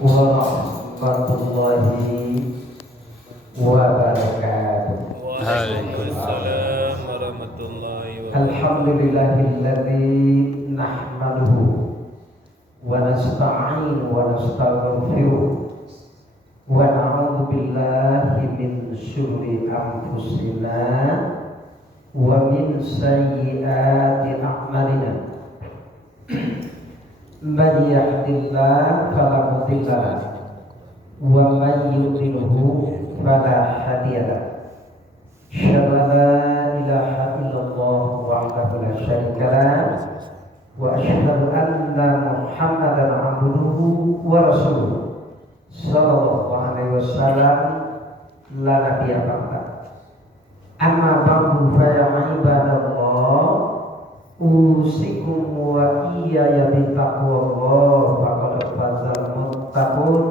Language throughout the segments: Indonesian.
warahmatullahi wabarakatuh. Waalaikumsalam warahmatullahi wabarakatuh. Alhamdulillahilladzi nahmaduhu wa nasta'inu wa nastaghfiruh wa na'udzu billahi min syururi anfusina wa min sayyiati a'malina. Man yahdihillahu fala mudilla lahu wa man yudlilhu fala hadiya lahu. Asyhadu an la ilaha illallah wahdahu la syarika lahu wa asyhadu anna Muhammadan abduhu wa rasuluh sallallahu alaihi wasallam la nabiyya ba'da. Amma ba'du fa ya ibadallah, usikum wa iyaya bittaqwallah faqad fazal muttaqun.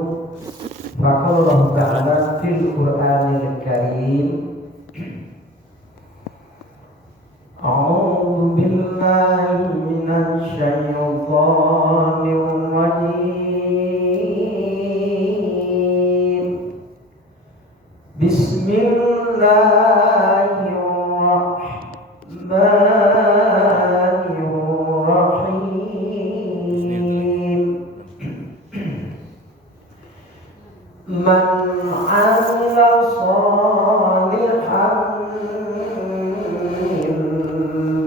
Faqala Allah ta'ala fil Qur'anil Karim, a'udzu billahi minasy syaithanir rajim. Bismillahirrahmanirrahim. Man 'amila shalihan min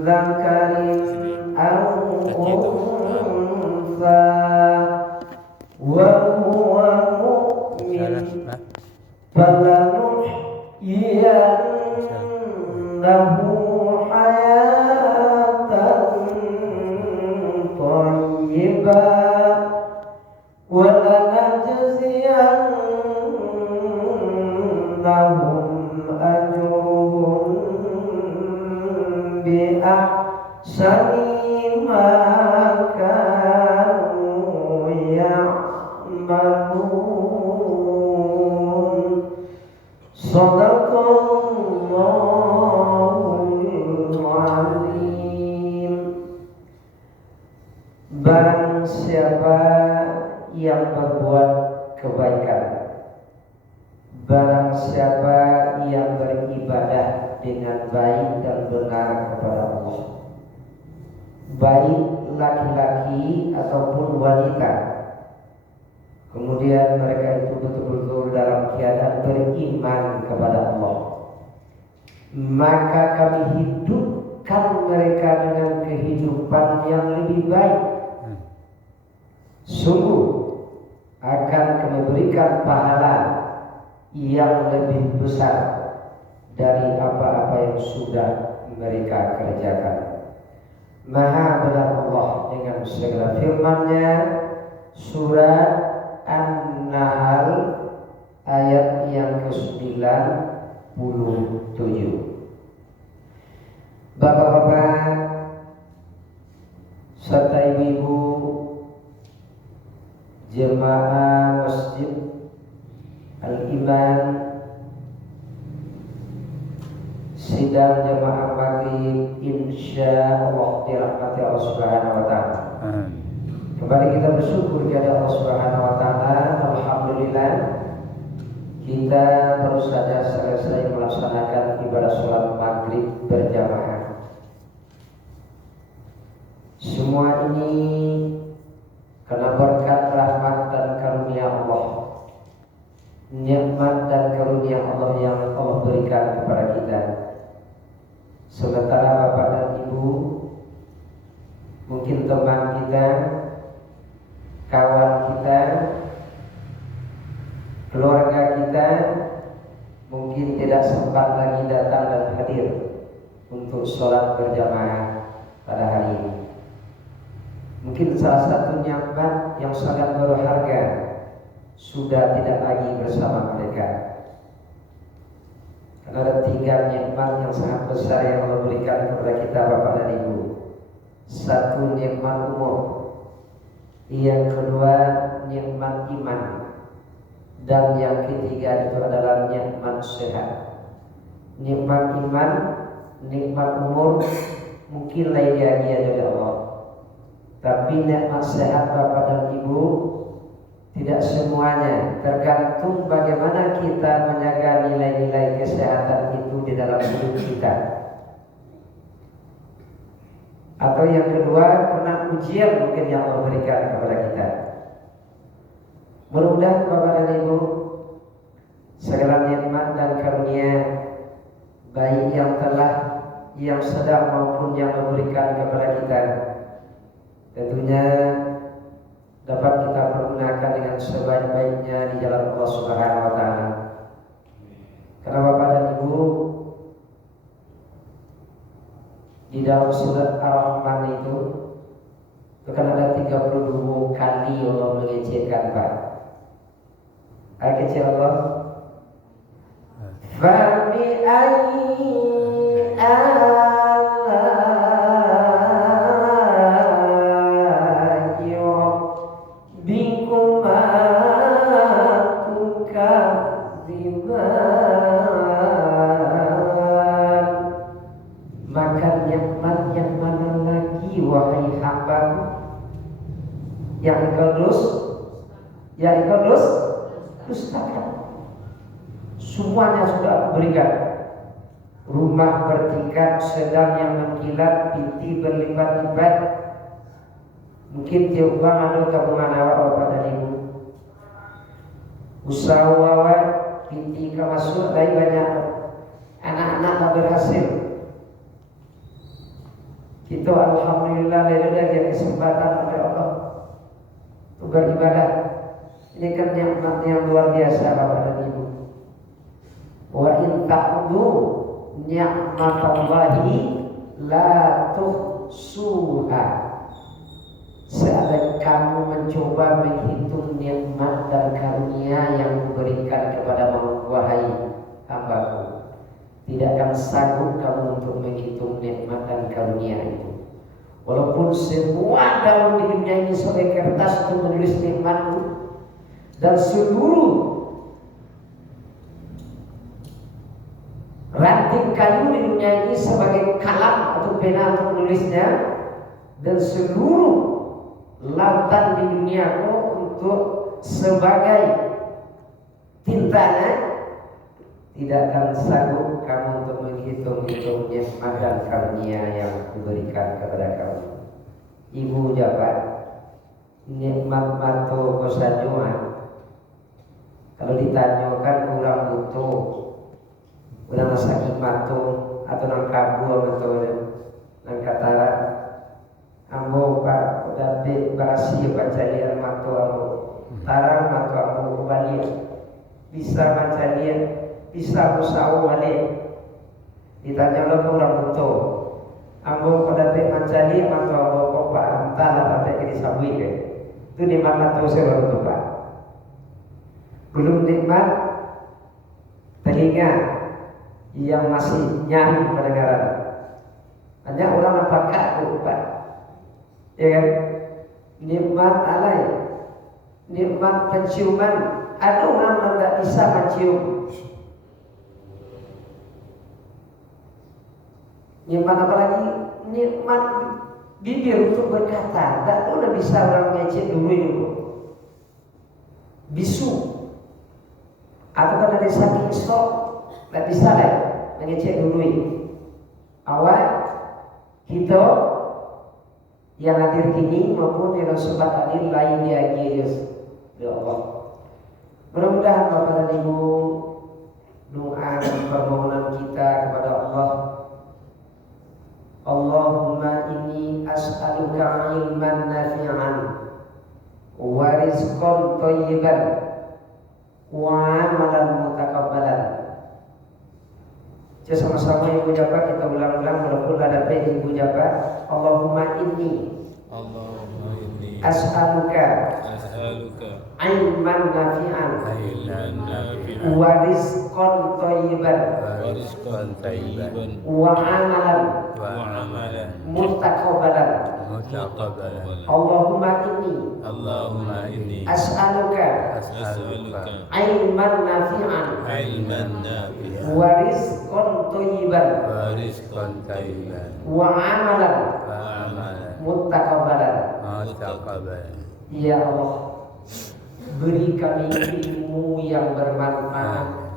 dzakarin aw untha wa huwa mu'min falanuhyiyannahu hayatan thayyibah wa lanajziyannahum ajruhum bi ahsani ma kanu ya'malun. Shadaqallahul azim. Barang siapa yang berbuat kebaikan, barang siapa yang beribadah dengan baik dan benar kepada Allah, baik laki-laki ataupun wanita, kemudian mereka itu betul-betul dalam keadaan beriman kepada Allah, maka kami hidupkan mereka dengan kehidupan yang lebih baik. Sungguh akan kami berikan pahala yang lebih besar dari apa-apa yang sudah mereka kerjakan. Maha benar Allah dengan segala firman-Nya. Surat An-Nahl ayat yang ke-97. Bapak-bapak serta ibu-ibu jemaah Masjid Al-Iman, sidang jemaah maghrib insyaallah dirahmati Allah Subhanahu wa taala. Kembali kita bersyukur kepada Allah Subhanahu wa taala. Alhamdulillah kita baru saja selesai melaksanakan ibadah sholat maghrib berjamaah. Semua ini karena berkat rahmat dan karunia Allah, nikmat dan karunia Allah yang Allah berikan kepada kita. Sementara bapak dan ibu, mungkin teman kita, kawan kita, keluarga kita mungkin tidak sempat lagi datang dan hadir untuk sholat berjamaah pada hari ini. Mungkin salah satu nikmat yang sangat berharga sudah tidak lagi bersama mereka. Karena ada 3 nikmat yang sangat besar yang Allah berikan kepada kita bapak dan ibu. Satu, nikmat umur. Yang kedua, nikmat iman. Dan yang ketiga itu adalah nikmat sehat. Nikmat iman, nikmat umur mungkin lain dia dari Allah. Tapi nikmat sehat bapak dan ibu tidak semuanya tergantung bagaimana kita menjaga nilai-nilai kesehatan itu di dalam hidup kita. Atau yang kedua, karena ujian mungkin yang Allah berikan kepada kita. Mudah-mudahan Bapak dan Ibu, segala nikmat dan karunia baik yang telah, yang sedang maupun yang memberikan kepada kita, tentunya dapat kita pergunakan dengan sebaik-baiknya di jalan Allah Subhanahu wa taala. Karena Bapak dan Ibu, di dalam surat Ar-Rahman itu kan ada 32 kali Allah mengejekkan Pak. Ayat kecil Allah. Fa bi ayyi ala'i rabbikuma tukadziban. Maka nikmat yang mana lagi wahai hambaku yang engkau dustakan? Semuanya sudah aku berikan. Rumah bertingkat, sedang yang mengkilat, binti berlipat-lipat. Mungkin dia uang anu tabungan awak Bapak dan Ibu. Usaha awak binti ke masuk dari banyak anak-anak tak berhasil. Kita alhamdulillah ada kesempatan oleh Allah untuk beribadah. Ini kan nikmat yang luar biasa Bapak dan Ibu. Wa in ta'udhu ni'matallahi la tuhsuha. Seandainya kamu mencoba menghitung nikmat dan karunia yang diberikan kepadamu wahai hambaku, tidak akan sanggup kamu untuk menghitung nikmat dan karunia itu. Walaupun semua daun di dunia ini sebagai kertas untuk menulis nikmatmu, dan seluruh ranting kayu di dunia ini sebagai kalam atau pena untuk menulisnya, dan seluruh lautan di duniaku untuk sebagai tintanya, tidak akan sanggup kamu untuk menghitung-hitung nikmat dan karunia yang diberikan kepada kamu. Ibu jabat nikmat mato kosajuan. Kalau ditanyakan kurang butuh, kurang sakit mato atau nang kabu atau nang katara, ambo pak udah berasi baca mato ambo, tarang mato ambo kembali bisa baca dia, bisa usaha balik. Ditanya lo kurang butuh, ambo pada baca dia mato ambo pak antara sampai ke disabui ke, itu di mana tuh saya butuh pak. Belum nikmat telinga yang masih nyaring pendengaran. Hanya orang apakah lupa, ya kan? Nikmat alai, nikmat penciuman. Ada orang yang tidak bisa mencium. Nikmat apa lagi? Nikmat bibir untuk berkata. Tak pernah bisa orang ngecek dulu itu. Bisu. Atau kan dari saking stok, tak bisa lah mengecek dulu. Awal kita yang hadir kini maupun yang sempat hadir lain dia Yesus, ya Allah. Mudah-mudahan Bapak dan Ibu, doa dan permohonan kita kepada Allah. Allahumma inni as'aluka ilman nafi'an wa rizqan thayyiban wa amalan mutakabbalan. Sama-sama ibu japa kita ulang-ulang walaupun ada ibu japa. Allahumma inni as'aluka ilman nafi'an wa rizqan thayyiban wa amalan mutakabbalan. Allahumma inni as'aluka ilman nafi'an wa rizqan thayyiban wa amalan mutakabbalan. Ya Allah, beri kami ilmu yang bermanfaat,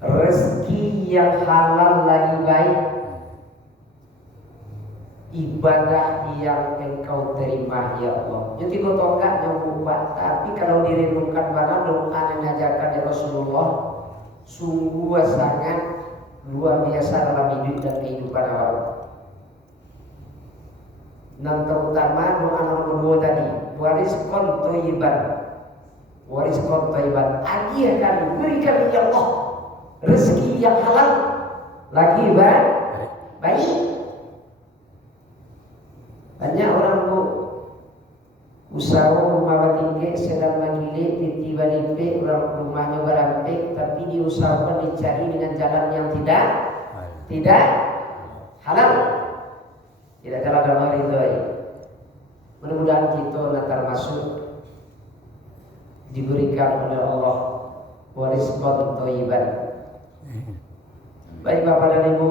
rezeki yang halal lagi baik, ibadah yang Engkau terima ya Allah. Jadi kau tahu enggak yang lupa, tapi kalau direnungkan mana doa yang ajarkan ya Rasulullah sungguh sangat luar biasa dalam hidup dan kehidupan awal. Dan terutama doa nomor 2 tadi, warizqan thayyiban. Warizqan thayyiban. Hadiah kami, beri kami ya Allah rezeki yang halal lagi baik. Banyak orang bu usaha rumah tinggi sedang magile tiba lipe orang rumahnya berampek, tapi diusahakan dicari dengan jalan yang tidak halal, tidak jalan halal itu. Mudah-mudahan kita termasuk diberikan oleh Allah warizqan thayyiban. Baik Bapak dan Ibu,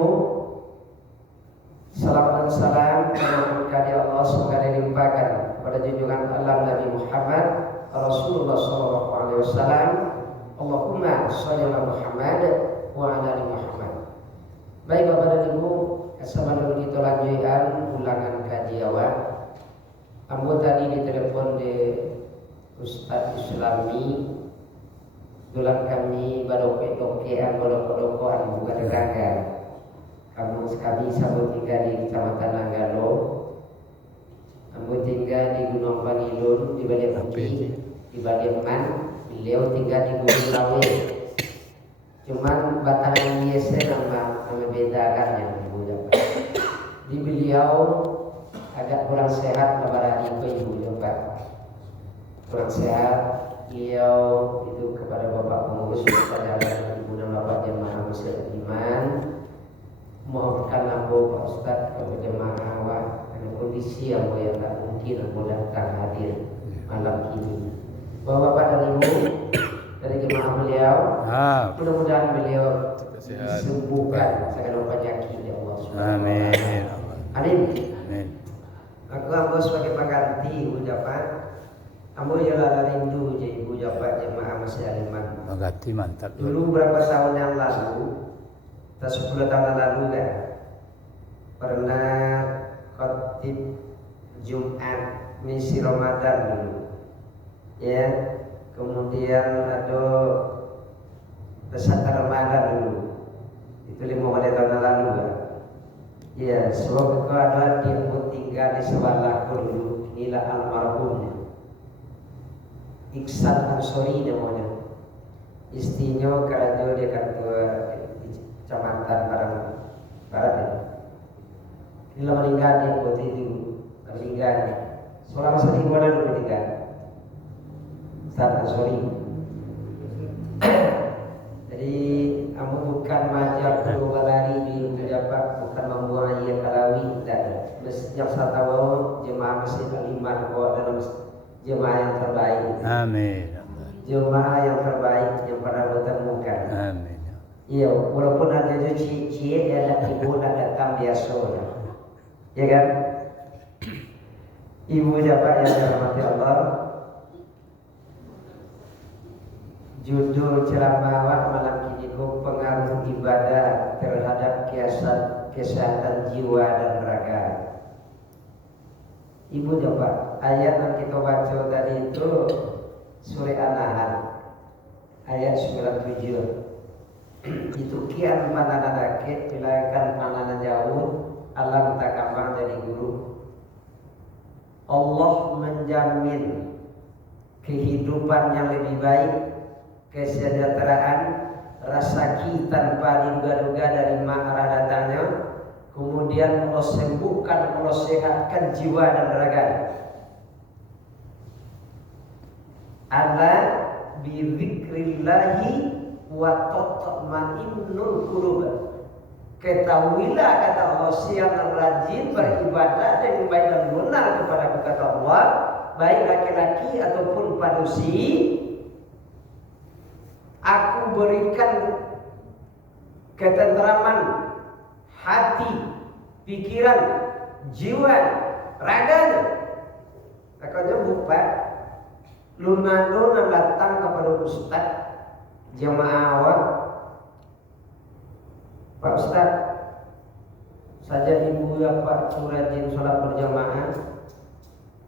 salam dan salam kepada Allah semoga dilimpahkan kepada junjungan Allah Nabi Muhammad Rasulullah SAW. Allahumma sholli ala Muhammad wa ala ali Muhammad. Baik Bapak dan Ibu, sebelum kita lanjutkan ulangan kaji awal, kamu tadi ditelepon di Ustaz Islami. Dulang kami badoke-dokean, baloko-dokoan bukan dekat. Kami sambut tinggal di Kecamatan Nanggalo, kamu tinggal di Gunung Panidun, di Bali Putih, di Bali Eman. Beliau tinggal di Gunung Lawe. Cuman batangan biasa nama beda kan yang Ibu dapat. Di beliau agak kurang sehat lebaran itu Ibu dapat. Kurang sehat. Beliau itu kepada Bapak Pengurus kepada Ibu dan Bapak Jemaah Muslim Iman, mohonkan lampu Pak Ustaz kepada jemaah awak dengan kondisi yang tak mungkin aku datang hadir malam ini. Bapak dan Ibu dari jemaah beliau, mudah-mudahan beliau disembuhkan segala penyakit ya Allah. Amin. Amin. Amin. Aku sebagai pengganti ucapan. Kamu ialah rindu jadi Ibu dapat jemaah masih aliman. Magati mantap. Dulu berapa tahun yang lalu, 10 tahun yang lalu kan, pernah khotib Jumat misi Ramadan dulu, ya. Kemudian ada peserta Ramadan dulu, itu 5 tahun yang lalu kan. Ya, sebab itu ada dia tinggal di sebelahku dulu, inilah almarhumnya. Iksan Ansori namanya, istrinya kerja di kantor di Kecamatan Barat ya. Ini meninggal di waktu itu, meninggal. Selama seminggu dulu meninggal. Iksan Ansori. Jadi kamu bukan majak dua lari di Japak, bukan membuang ia kalawi, tidak. Yang saya tahu jemaah masjid Al-Iman dalam jemaah yang terbaik. Amin. Jemaah yang terbaik yang pernah bertemukan. Amin. Iya, walaupun ada cie dia ada ibu datang biasa, ya kan? Ibu dapat yang dirahmati Allah. Judul ceramah malam ini pengaruh ibadah terhadap kesehatan jiwa dan raga. Ibu coba ayat yang kita baca tadi itu surah An-Nahl ayat 97. Itu kian panana dakit bilakan panana jauh alam takambang jadi guru. Allah menjamin kehidupan yang lebih baik, kesejahteraan, rasa tanpa diduga-duga dari arah datangnya. Kemudian Allah sembuhkan, Allah sehatkan jiwa dan raga. Ala bidzikrillahi wa tatma'innul qulub. Ketahuilah kata Allah, siapa yang rajin beribadah dan baik dan benar kepada kata Allah, baik laki-laki ataupun padusi, aku berikan ketentraman hati, pikiran, jiwa, raganya. Makanya bukan lunado nan datang kepada ustaz jamaah awak, Pak Ustaz, saja ibu ya Pak rajin sholat berjamaah,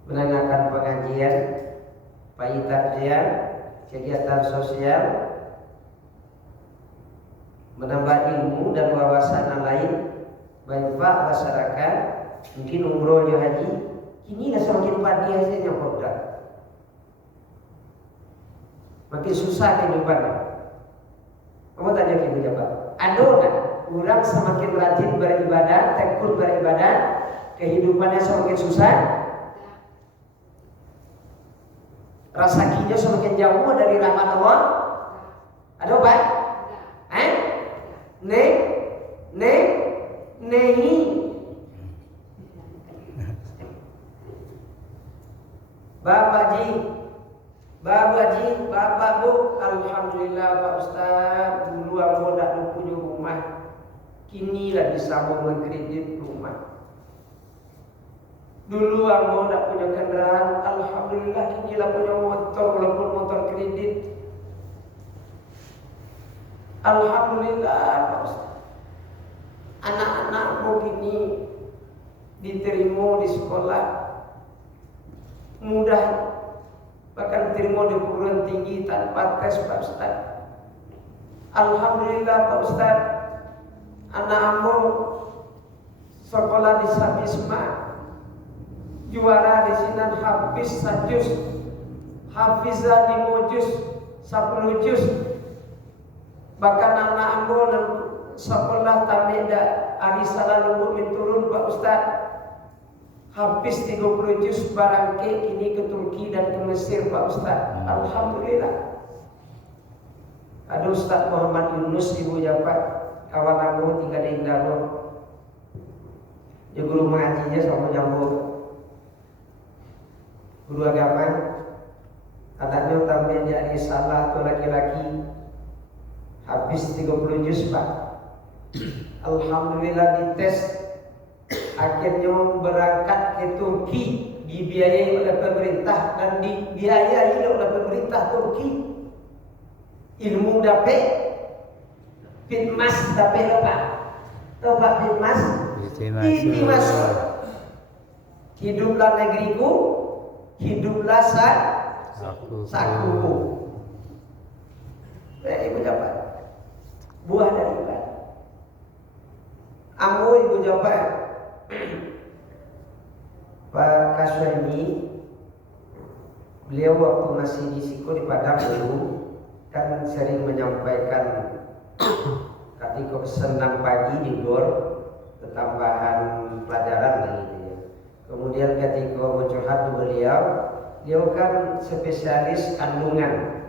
mendengarkan pengajian, pagi takziah, kegiatan sosial, menambah ilmu dan wawasan lain, manfaat masyarakat, mungkin umroh atau haji, kini lah semakin padi hasilnya produk. Makin susah kehidupannya. Kamu tanya ke ibu Jabat, ada tak orang semakin rajin beribadah, tekun beribadah, kehidupannya semakin susah, rasakinya semakin jauh dari rahmat Allah? Ada Pak? Nehi. Bapak Bu, alhamdulillah Pak Ustaz, dulu aku tak punya rumah, kini lah bisa mau mengkredit rumah. Dulu aku tak punya kendaraan, alhamdulillah kini lah punya motor, walaupun motor kredit. Alhamdulillah Pak Ustaz. Anak-anakmu kini diterima di sekolah mudah, bahkan diterima di perguruan tinggi tanpa tes Pak Ustaz. Alhamdulillah Pak Ustaz, anakmu sekolah di Sabisma, juara di Sinan, habis sajus, hafizah di mujus 10 juz. Bahkan anakmu sekolah tamida arisala lubu turun Pak Ustaz, habis 30 juz barangke kini ke Turki dan ke Mesir Pak Ustaz. Alhamdulillah. Ada Ustaz Muhammad Yunus Ibu Japat, kawan aku tinggal di Indaro. Dia guru mengajinya sama nyambung guru agama. Anaknya tambah dia risalah atau laki-laki, habis 30 juz Pak. Alhamdulillah dites, akhirnya berangkat ke Turki, dibiayai oleh pemerintah dan dibiayai oleh pemerintah Turki. Ilmu dapat, fitmas dapat apa? Tahu Pak fitmas? Fitmas. Hiduplah negeriku, hiduplah sakuku. Ibu Jabat, buah dari ibadah. Ambo Ibu Jabat, Pak Kaswani, beliau waktu masih di Siko di Padang dulu kan sering menyampaikan ketika senam pagi di GOR ketambahan pelajaran gitu ya. Kemudian ketika mau curhat beliau kan spesialis kandungan,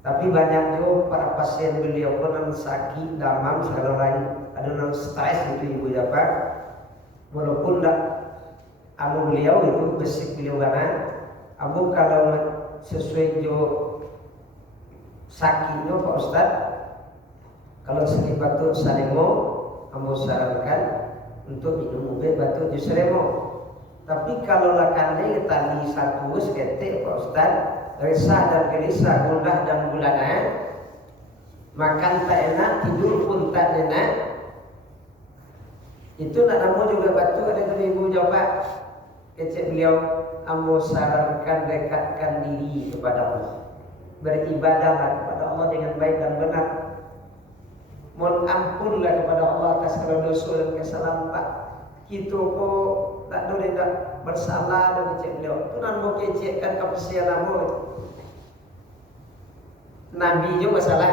tapi banyak juga para pasien beliau pun yang sakit demam segala lain, ada yang stres itu Ibu Jabat. Walaupun tak amu beliau itu basic beliau karena abu kalau sesuai jo sakitnya Pak Ustaz, kalau sakit batuk salemo, amu sarankan untuk minum obat batuk jus salemo. Tapi kalau lakannya tadi satu seketik Pak Ustaz, resah dan gelisah, gundah dan gulana, makan tak enak, tidur pun tak enak, itu nak namu juga batu ada tu Ibu Jabat. Kecek beliau, amu sarankan dekatkan diri kepada Allah, beribadahlah kepada Allah dengan baik dan benar, mohon ampunlah kepada Allah atas segala dosa dan kesalahan Pak. Kita kok tak boleh tak bersalah dan kecek beliau. Tu nak mau kecekkan kepesian namu. Nabi juga masalah,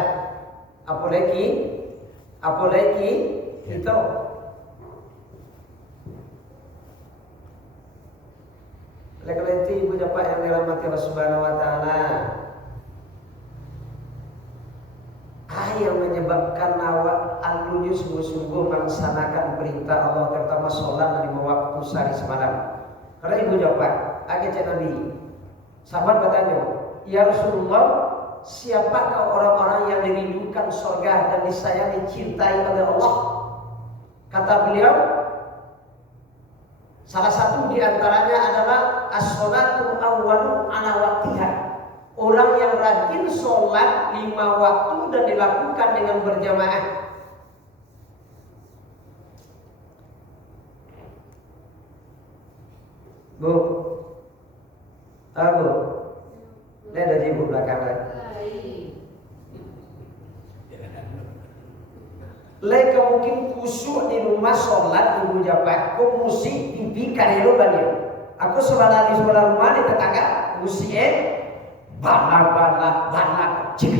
apalagi kita. Oleh karena itu Ibu Japat yang dirahmati Allah Subhanahu wa taala, yang menyebabkan awak alunya sungguh-sungguh melaksanakan perintah Allah, terutama sholat 5 waktu sehari semalam. Karena Ibu Japat, akhirnya Nabi sahabat bertanya, ya Rasulullah, siapakah orang-orang yang dirindukan surga dan disayangi cintai oleh Allah? Kata beliau, salah satu di antaranya adalah as-sholatu awwalu ala waqtiha. Orang yang rajin sholat 5 waktu dan dilakukan dengan berjamaah. Bu, Bu, lihat dari ibu belakang. Leka mungkin khusyuk di rumah sholat ibu jabat, kok musik TV karelo banyak. Aku sholat di rumah di tetangga musik balak, cik.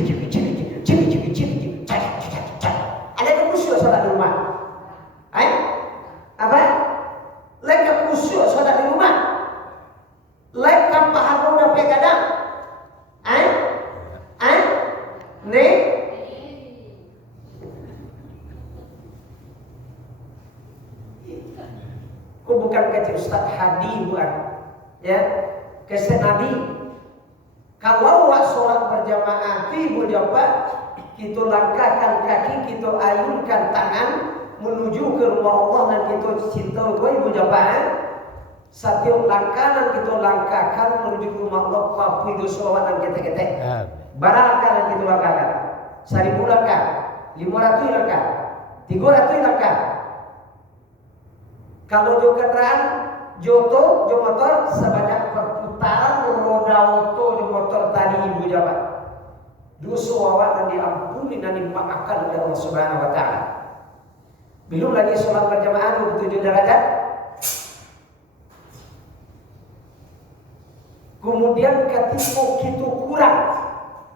Ada yang khusyuk sholat di rumah? Apa? Leka khusyuk sholat di rumah? Leka paham udah pegadang? Nih? Kau bukan kata Ustaz Hadi bukan? Ya, keset Nabi. Kalau sholat berjamaah ibu jawab, kita langkahkan kaki, kita ayunkan tangan menuju ke rumah Allah dan kita cinta kau ibu jawab. Setiap langkah dan kita langkahkan menuju ke rumah Allah, papu itu sholat dan kita. Barang langkah dan kita langkahkan. 1000 langkah, 500 langkah, 300 langkah. Kalau jo kendaraan, jo motor sebanyak perputaran roda auto jo motor tadi ibu jawab. Dosa awak dan diampuni dan dimaafkan oleh Allah Subhanahu wa taala. Belum lagi sholat berjamaah 27 derajat. Kemudian ketika kita kurang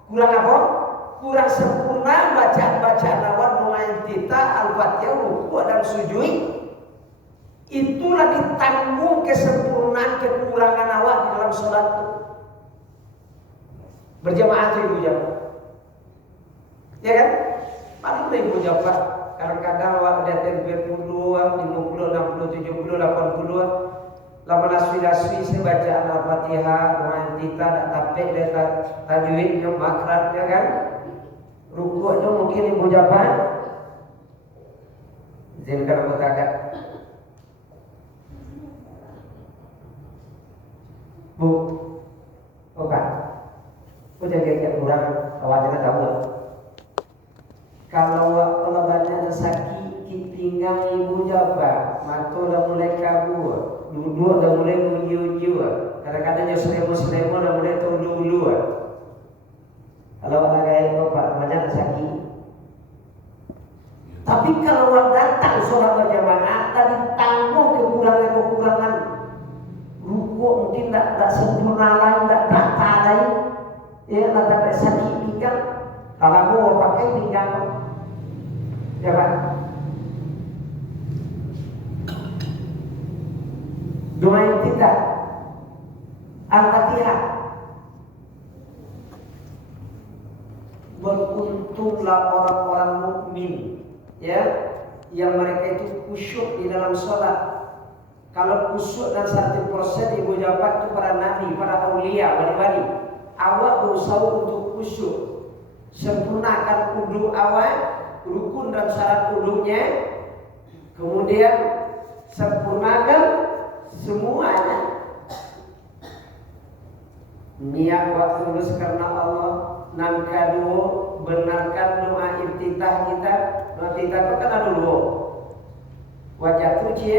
apa? Kurang sempurna bacaan lawan mulai kita Al-Fatihah, rukuk dan sujud. Itulah ditanggung kesempurnaan kekurangan awak di dalam sholat itu. Berjamaah itu ibu jawab. Ya kan? Paling ibu jawab. Kadang-kadang awak udah 40, 50, 60, 70, 80. Lama laswi saya baca Al-Fatihah, kita tak tapik dia tajwidnya, makratnya kan. Rukuknya mungkin ibu jawab. Zilkan aku takut. Bu, Pak, aku jaga kurang awalnya tahu. Kalau badannya sakit, pinggang ibu jawab, mata udah mulai kabur, duduk udah mulai unyu-unyu, kadang-kadang selemo udah mulai tulu-ulu. Kalau agak Pak, badannya sakit. Tapi kalau datang sholat berjamaah, tadi tanggung kekurangan. Rukuk mungkin tak sempurna lain, tak rata lain. Ya, tak sakit pinggang. Kalau mau pakai pinggang, ya Pak. Doain kita Al-Fatihah. Beruntunglah orang-orang mukmin, ya, yang mereka itu khusyuk di dalam sholat. Kalau khusyuk dan 100% ibu jawab itu para nabi, para aulia, wali-wali. Awak berusaha untuk khusyuk. Sempurnakan wudu awak, rukun dan syarat wudunya. Kemudian sempurnakan semuanya. Niat buat tulus karena Allah. Yang kedua, benarkan doa iftitah kita. Doa iftitah itu kan ada dulu. Wajah tuji,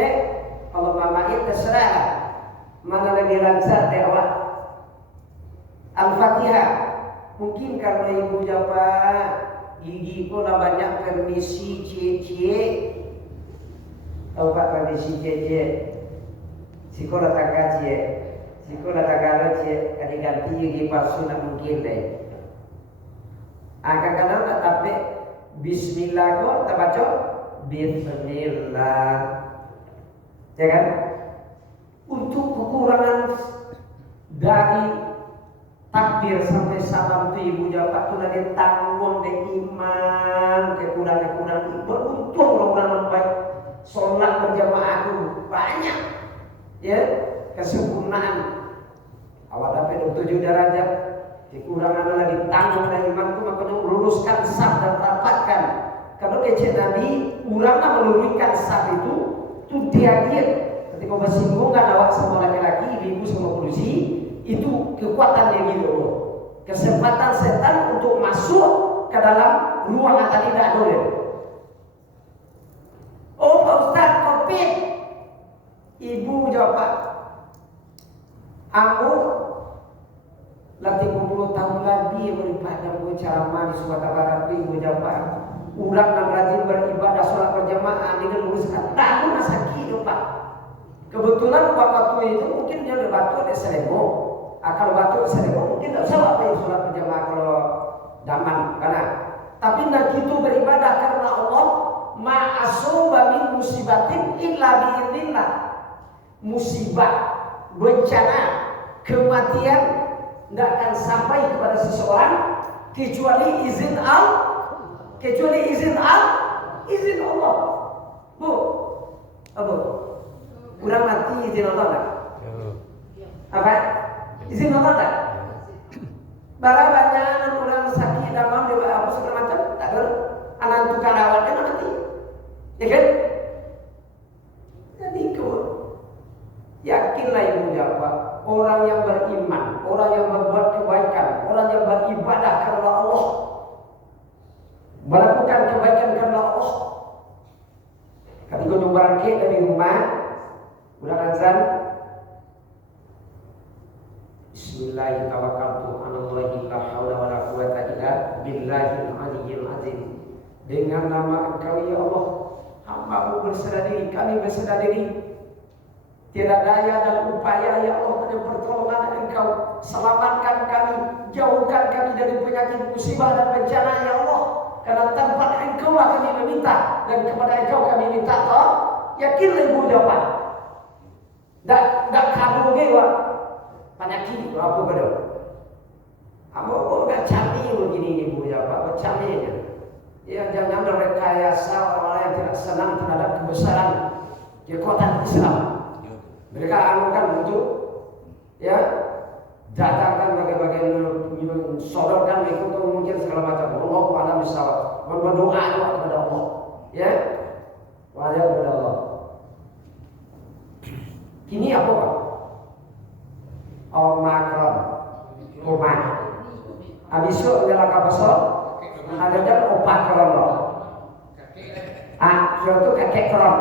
kalau mamain terserah mana lagi lancar dewa. Al-Fatihah mungkin karena ibu jawab gigi ko lah banyak permisi cie. Tahu Pak permisi cie. Sikola taka cie. Sikola taka cie. Ganti gigi palsu nak mungkin deh. Kadang-kadang tak tapi Bismillah ko tak baca Bismillah. Ya kan? Untuk kekurangan dari takbir sampai salam itu ibu jawab itu lagi tanggung deh iman kekurangan beruntung orang baik sholat berjamaah itu banyak ya kesempurnaan awak dapat 7 derajat kekurangan lagi tanggung deh iman itu makanya meluruskan saf dan rapatkan kalau kecil Nabi urangnya meluruskan saf itu dia ketika bersinggungan awak sama laki-laki, ibu sama polisi, itu kekuatan yang gitu. kesempatan setan untuk masuk ke dalam ruangan tadi tidak boleh. Oh Pak Ustaz, COVID. Ibu jawab, aku latih 10 tahun lagi beribadah ceramah di Sumatera Barat. Ibu jawab, urang yang rajin beribadah sholat berjamaah dengan luruskan. Tak aku nak sakit Pak. Kebetulan waktu itu mungkin dia udah batuk di Seremo. Kalau batuk di Seremo mungkin tak usah apa yang sholat berjamaah kalau daman karena. Tapi nak itu beribadah karena Allah. Ma'asuba min musibatin illa bi'idznillah. Musibah, bencana, kematian tidak akan sampai kepada seseorang kecuali izin izin Allah. Bu, apa? Kurang mati izin Allah tak? Apa? Izin Allah tak? Bara banyak orang sakit demam di apa segala macam tak ada. Anak tukang rawatnya nak mati, ya kan? Jadi yakinlah ibu jawab, orang yang beriman, orang yang berbuat kebaikan, orang yang beribadah karena Allah, melakukan kebaikan karena Allah. Ketika jumpa dari rumah, udah azan, Bismillahirrahmanirrahim. La haula wala quwwata illa billahil aliyyil azim. Dengan nama Engkau ya Allah, hamba-Mu berserah diri, kami berserah diri. Tiada daya dan upaya ya Allah dengan pertolongan Engkau. Selamatkan kami, jauhkan kami dari penyakit musibah dan bencana ya Allah. Karena tempat Engkau lah kami meminta dan kepada Engkau kami minta toh. Yakinlah ibu jawab. Tak kabur dewa. Penyakit apa bedo? Apa canggih begini ibu jawab, canggihnya. Ya jangan rekayasa orang-orang yang tidak senang terhadap kebesaran kekuatan Islam. Mereka anukan untuk ya datangkan berbagai sodorkan itu mungkin segala macam. Allah pada misalnya berdoa kepada Allah, ya wajib kepada Allah. Ini apa Pak? Omikron, Omah. Habis itu adalah kapasol. Ada dan opat kron loh. Itu kakek kron.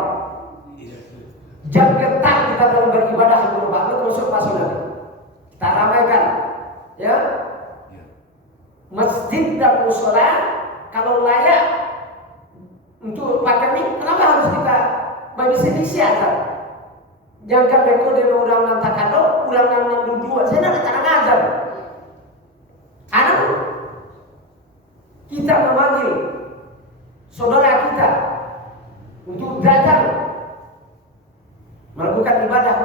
Jam ketat kita dalam beribadah di rumah itu masuk nanti. Kita ramaikan, ya. Masjid dan musola kalau layak untuk pakai ini, kenapa harus kita bagi sedisi aja? Jangan metode orang nanti kado, orang nanti dua. Saya nak cara ngajar. Anak kita memanggil saudara kita untuk datang melakukan ibadah.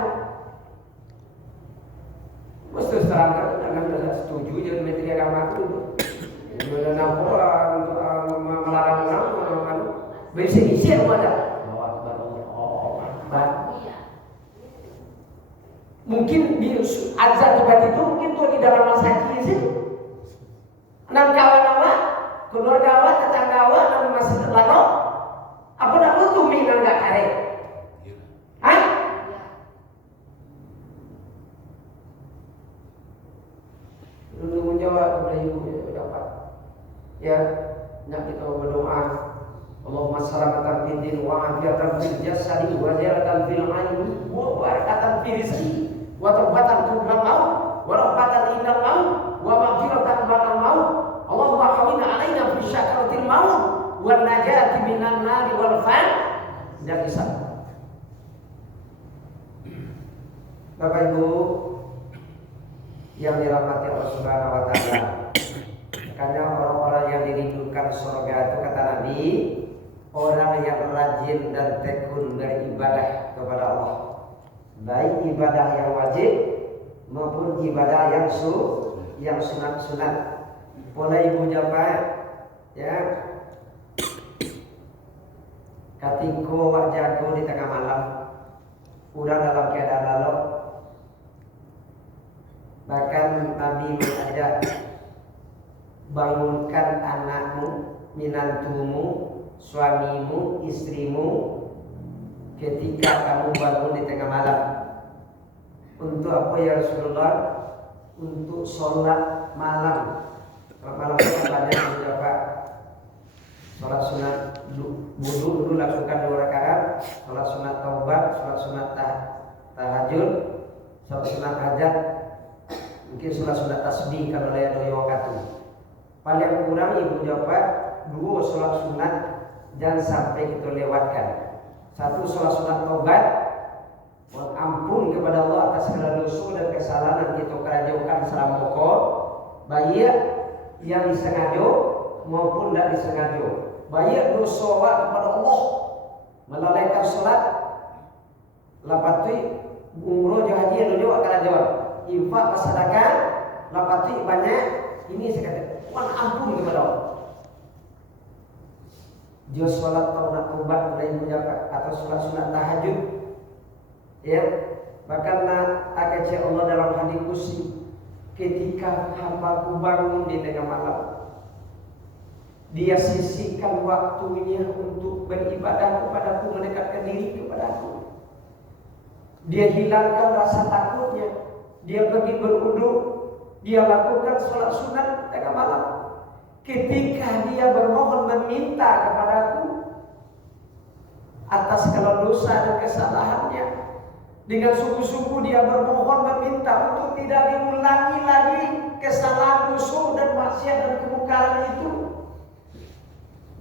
Mesti terangkan, jangan tidak setuju dengan materi agama itu. Jangan untuk melarang orang berisi ibadah. Mungkin di azan debat itu mungkin tuh di dalam masa krisis. Enam kawan-kawan, keluarga awak, tetangga awak, dan masih lalu, apa nak lu tuh minang gak kare? Hah? Lu menjawab kepada ibu dapat. Ya, nak kita berdoa. Allahumma salamatan fid din wa afiatan fil jasadi wa ziyadatan fil ilmi wa barakatan fil rizqi wa tawbatan qabla al-maut wa rahmatan inda al-maut wa maghfiratan ba'da al-maut. Allahumma hawwina 'alaina fi syakaratil maut wa najati minan nari wal fan dan hisab. Bapak Ibu yang dirahmati Allah Subhanahu wa taala. Karena orang-orang yang dirindukan surga itu kata Nabi, orang yang rajin dan tekun beribadah kepada Allah, baik ibadah yang wajib maupun ibadah yang sunat-sunat. Pola ibu jawab, ya, ketika wak jago di tengah malam, udah dalam keadaan lalu, bahkan Nabi mengajak bangunkan anakmu, minantumu, suamimu, istrimu ketika kamu bangun di tengah malam. Untuk apa ya Rasulullah? untuk sholat malam. Sholat malam itu banyak beberapa sholat sunat wudu dulu lakukan 2 rakaat, sholat sunat taubat, sholat sunat tahajud, sholat sunat hajat, mungkin sholat sunat tasbih kalau layak doa waktu. Paling kurang ibu jawab 2 sholat sunat jangan sampai kita lewatkan. 1 sholat sunat taubat, mohon ampun kepada Allah atas segala dosa dan kesalahan yang kita kerjakan selama pokok, baik yang disengaja maupun tidak disengaja. Baik dosa kepada Allah melalaikan sholat, lapati umroh haji yang doa akan jawab, infak sedekah, lapati banyak ini sekali. Mohon ampun kepada Allah. Jo sholat taubat mulai menjaga atau sholat sunat tahajud, ya. Bahkan AKC Allah dalam hadis qudsi, ketika hambaku bangun di tengah malam, dia sisihkan waktunya untuk beribadah kepadaku, mendekatkan diri kepadaku. Dia hilangkan rasa takutnya, dia pergi berwudu, dia lakukan sholat sunat tengah malam. Ketika dia bermohon meminta kepadaku atas segala dosa dan kesalahannya, dengan sungguh-sungguh dia bermohon meminta untuk tidak diulangi lagi kesalahan, dosa dan maksiat dan kemungkaran itu.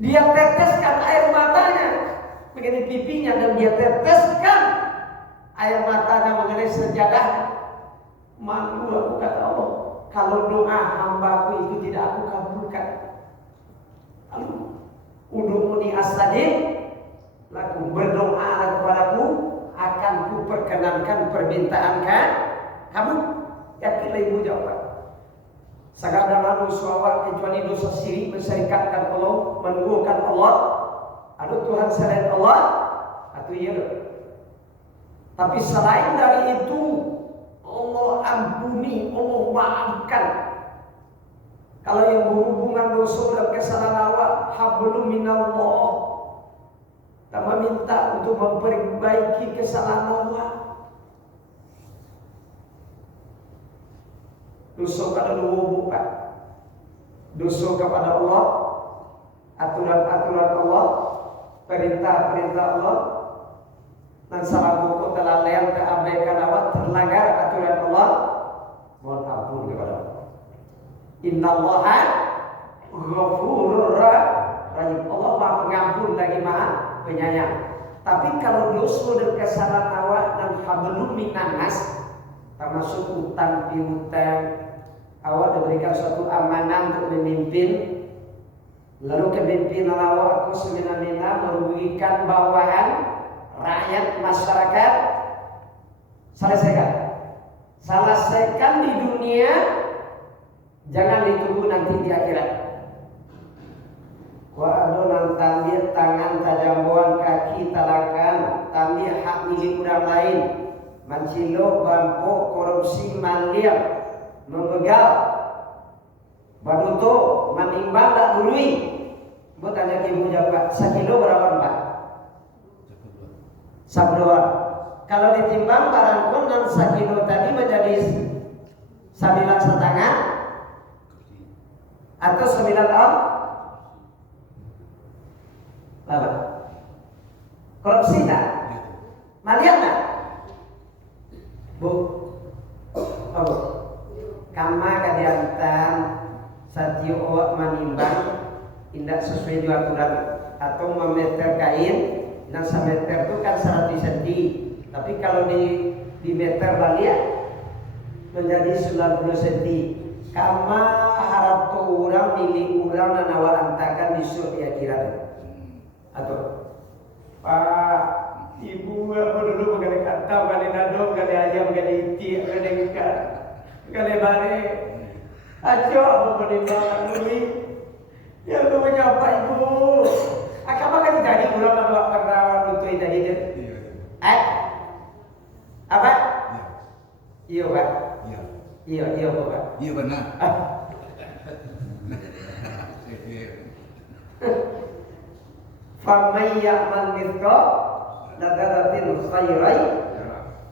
Dia teteskan air matanya mengenai pipinya dan dia teteskan air matanya mengenai sejadah. Malu aku kata Allah, kalau doa hambaku itu tidak aku kabulkan. Lalu ud'uni astajib lakum, berdoa kepadaku akan ku perkenankan permintaan kamu. Yakinlah ibu jawab. Segala dosa awak kecuali dosa syirik, mensyirikatkan Allah, menubuhkan Allah, ada Tuhan selain Allah, atau iya. Tapi selain dari itu, Allah ampuni, Allah maafkan. Kalau yang berhubungan dosa dan kesalahan awak, hablum minallah, kita meminta untuk memperbaiki kesalahan awak. Dosa pada dua bukan, dosa kepada Allah, aturan-aturan Allah, perintah-perintah Allah, dan salah buku telah leal keabaikan awak, terlanggar aturan Allah, mohon ampun kepada Allah. Innallaha ghafurur rahim. Allah Maha Pengampun lagi Maha Penyayang. Tapi kalau dosa dan kesalahan awak dan hablum minan nas, termasuk utang piutang, awak diberikan suatu amanah untuk memimpin, lalu kepimpinan awak aku semena-mena merugikan bawahan rakyat masyarakat, selesaikan di dunia, jangan ditunggu nanti di akhirat. Wa adonan tambir tangan tajambuan kaki talakan tambir hak milik orang lain, mancilo bampo korupsi maliam membegal baduto menimbang tak dului. Buat tanya ibu jawab, 1 kilo berapa Pak? 1 dolar. Kalau ditimbang barang pun dan 1 kilo tadi menjadi 9,5 atau 9 on apa? Korupsi tak? Malian tak? Bu, oh, kama kadiantan satio awak manimbang indak sesuai dengan aturan atau memeter kain, dan semeter itu kan 100 cm, tapi kalau di meter balik menjadi 90 cm. Kama harap orang milik orang dan awak antakan di surga akhirat. Atau Pak, ibu apa dulu mengenai kata, mengenai nado, mengenai ayam, mengenai iti, mengenai ikan, mengenai bare, ajo apa menimba duit, ya aku menyapa ibu. Akak makan tadi ulang dua perawat untuk tadi itu. Apa? Iya Pak. Iya Pak. Iya benar. Faman ya'mal mithqala dzarratin khairan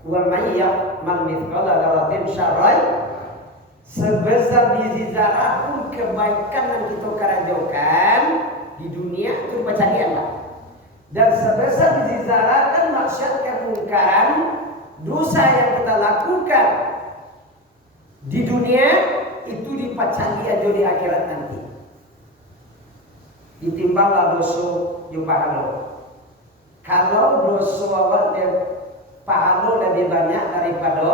wa man ya'mal mithqala dzarratin syarran Sebesar biji zarah pun kebaikan yang kita kerjakan di dunia itu bacaan lah. Dan sebesar biji zarah kan maksiat kemungkaran, dosa yang kita lakukan di dunia itu dipacali aja di akhirat nanti. Ditimbanglah dosa yang pahala. Kalau dosa awal dia pahala lebih banyak daripada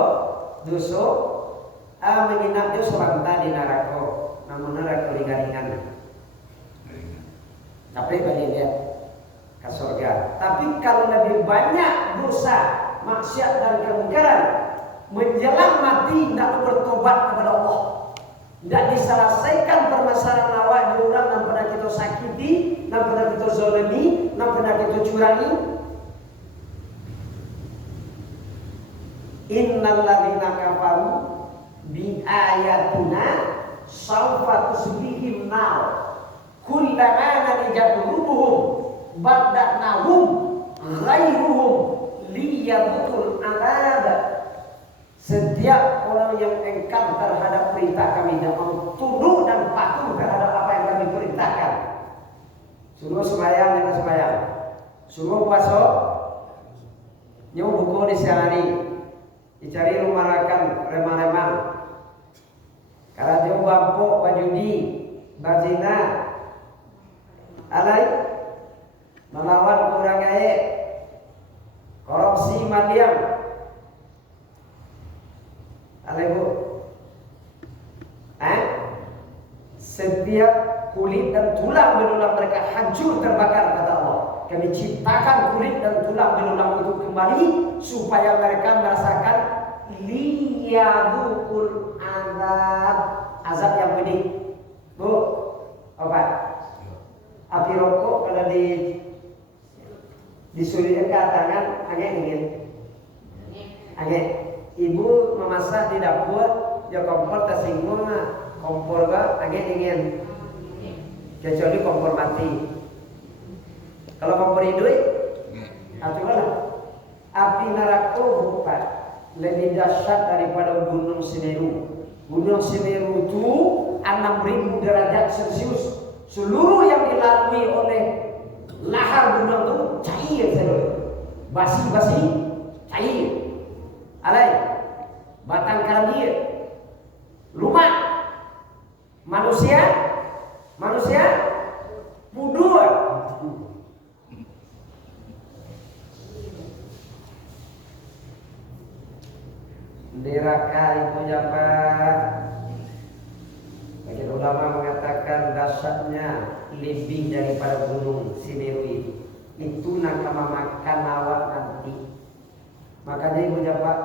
dosa menginap dia seorang di neraka, namun neraka ringan-ringan. Tapi bagi dia ke surga. Tapi kalau lebih banyak dosa, maksiat dan kemungkaran, menjelang mati tidak bertobat kepada Allah, tidak diselesaikan permasalahan awak di orang yang pernah kita sakiti, yang pernah kita zalimi, yang pernah kita curangi. Innal ladzina kafaru bi ayatina sawfa tusbihim nar kullama nadijat qulubuhum bada'nahum ghairuhum liyadhukul azab. Setiap orang yang engkar terhadap perintah kami dan mau tunduk dan patuh terhadap apa yang kami perintahkan, suruh sembahyang dengan sembahyang, suruh puasa, nyuruh buku di siang hari, dicari rumah makan remang-remang, kalau dia bampuk bajudi, bazina, alai, melawan orang air, korupsi madiam. Alai bu, setiap kulit dan tulang belulang mereka hancur terbakar kata Allah. Kami ciptakan kulit dan tulang belulang itu kembali supaya mereka merasakan liyadukul azab, azab yang pedih. Bu, obat. Api rokok kalau disulitkan ke tangan, agak ingin, agak. Ibu memasak di dapur, dia kompor tersinggung, kompor agak ingin, kecuali kompor mati. Kalau kompor hidup, api neraka bukan lebih dahsyat daripada gunung Semeru. Gunung Semeru itu 6.000 derajat Celcius. Seluruh yang dilalui oleh lahar gunung itu cair saja, basi-basi cair. Alai, batang karamia, lumak, manusia, pudur. Neraka itu apa? Bagi ulama mengatakan dahsyatnya lebih daripada gunung Semeru. Itu nakama makan awak nanti. Makanya ibu jawab,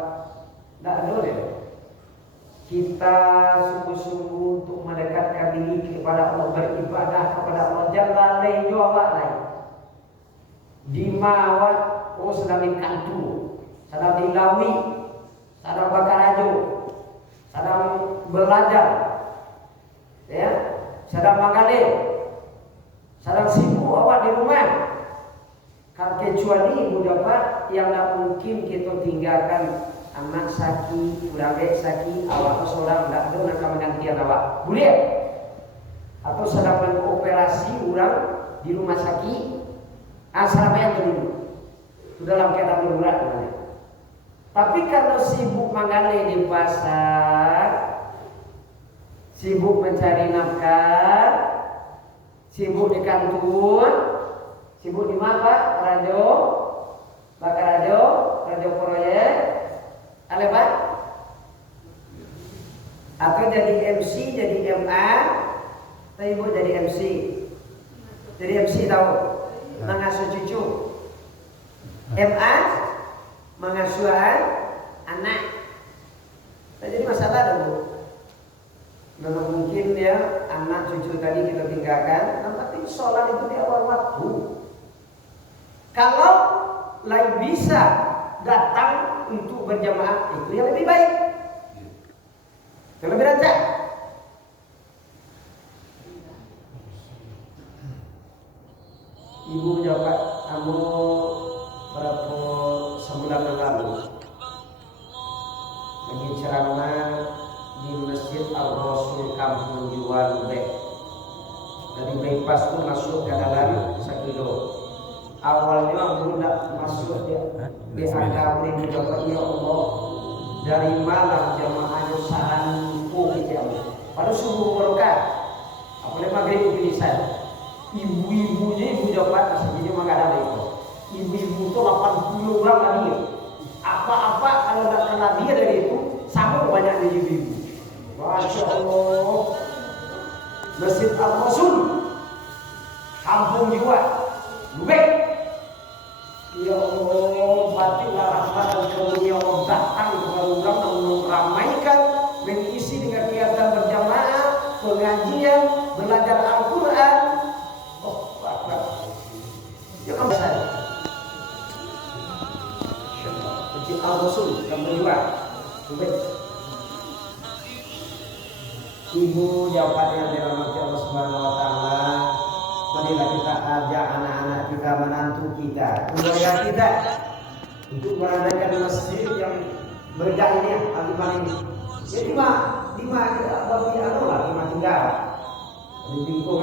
tidak boleh kita sungguh-sungguh untuk mendekatkan diri kepada Allah, beribadah kepada Allah. Jangan lain jawab lain. Di mawat, sedang kantu, sedang dilawi, sedang bakar ajo, sedang belajar, ya, sedang makan, sedang sibuk awak di rumah. Kecuali ibu dapat yang tak mungkin kita tinggalkan anak sakit, budak sakit, awak seorang tak ada nak menggantian awak. Boleh? Atau sedang mengoperasi orang di rumah sakit, asal bayar dulu. Itu dalam keadaan darurat namanya. Tapi kalau sibuk mangale di pasar, sibuk mencari nafkah, sibuk di kantor, sibuk di mana? Radio, bakar radio proyek, ale pak? Atau jadi MC, jadi MA, atau ibu jadi MC, tahu? Mengasuh cucu, MA, mengasuh anak. Nah, jadi masalah dong bu. Memang mungkin ya anak cucu tadi kita tinggalkan, tapi sholat itu di awal waktu. Kalau lain bisa datang untuk berjamaah, itu yang lebih baik, yang lebih rancak. Ibu jawab, kamu berapa sebulan yang lalu lagi ceramah di di Masjid Al-Rasul Kampung Juwan Lubek. Dari bypass itu masuk ke dalam 1 kilo. Awalnya budak masuk dia diangkat oleh Bapak, ya Allah, dari malam jamaahnya sahanku gitu. Pada subuh berkat, apalagi maghrib kelisan. Ibu-ibunya ibu dapat aslinya mah ada itu. Ibu-ibu itu 80 orang lagi. Apa-apa kalau tidak kena dia dari itu, sama banyak dari ibu-ibu. Masya Allah. Masjid Al-Rasul Kampung Juwan Lubek. Ya Allah, batinlah rahmat dan karunia Allah datang kepada orang yang meramaikan, mengisi dengan kegiatan berjamaah, pengajian, belajar Al-Quran. Oh, Akbar. Ya kamu saya. Masjid Al-Rasul Kampung Juwan Lubek. Ibu jawab yang dirahmati Allah Subhanahu wa taala, marilah kita ajak anak-anak kita, menantu kita, keluarga kita untuk mengadakan masjid yang bergah ini ini. Ya lima bagi anu lah, 5 tinggal. Di Bingkong